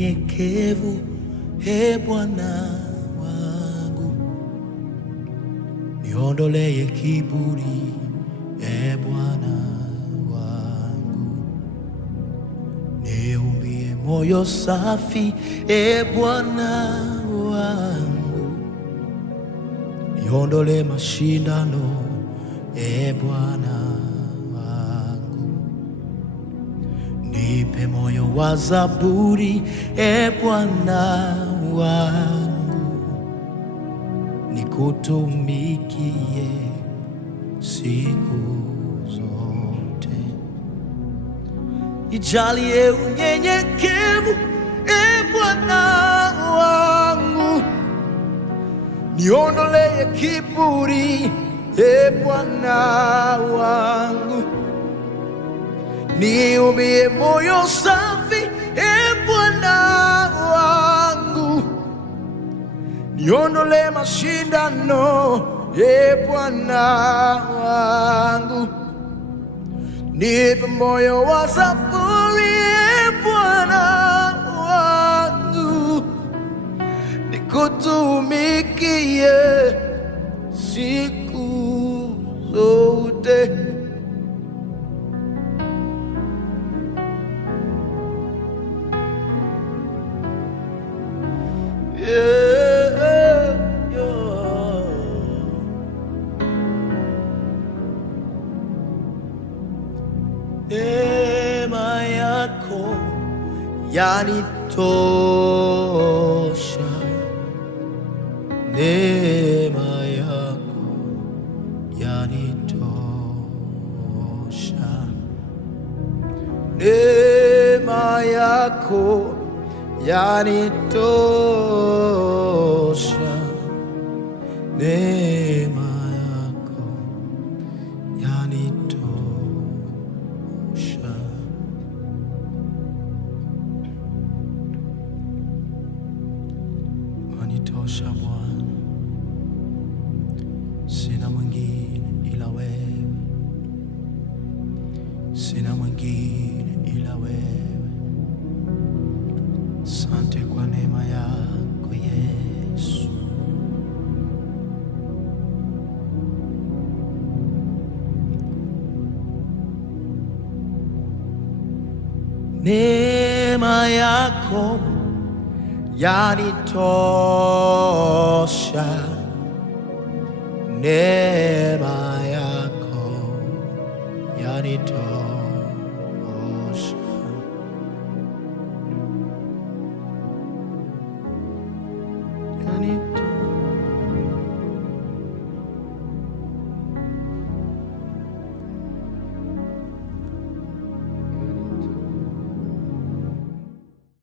unyenyekevu, Bwana wangu. Niondolee kiburi, Bwana wangu. Niumbie moyo safi, Bwana wangu. Niondolee mashindano, Bwana wangu. Nipe moyo wa zaburi, Bwana wangu. Nikutumikie siku zote. Nijalie unyenyekevu, Bwana wangu. Niondolee kiburi, Bwana wangu. Niumbie moyo safi, Bwana wangu. Niondolee mashindano, Bwana wangu. Nipe moyo wa zaburi, Bwana wangu. Nikutumikie siku zote. Neema yako yanitosha, neema yako yanitosha, neema yako yanitosha, neema yako yanitosha. Wanitosha Bwana, sina mwingine ila wewe, sina mwingine ila wewe. Asante kwa neema yako Yesu. Neema yako yanitosha, neema yako yanitosha, yanitosha.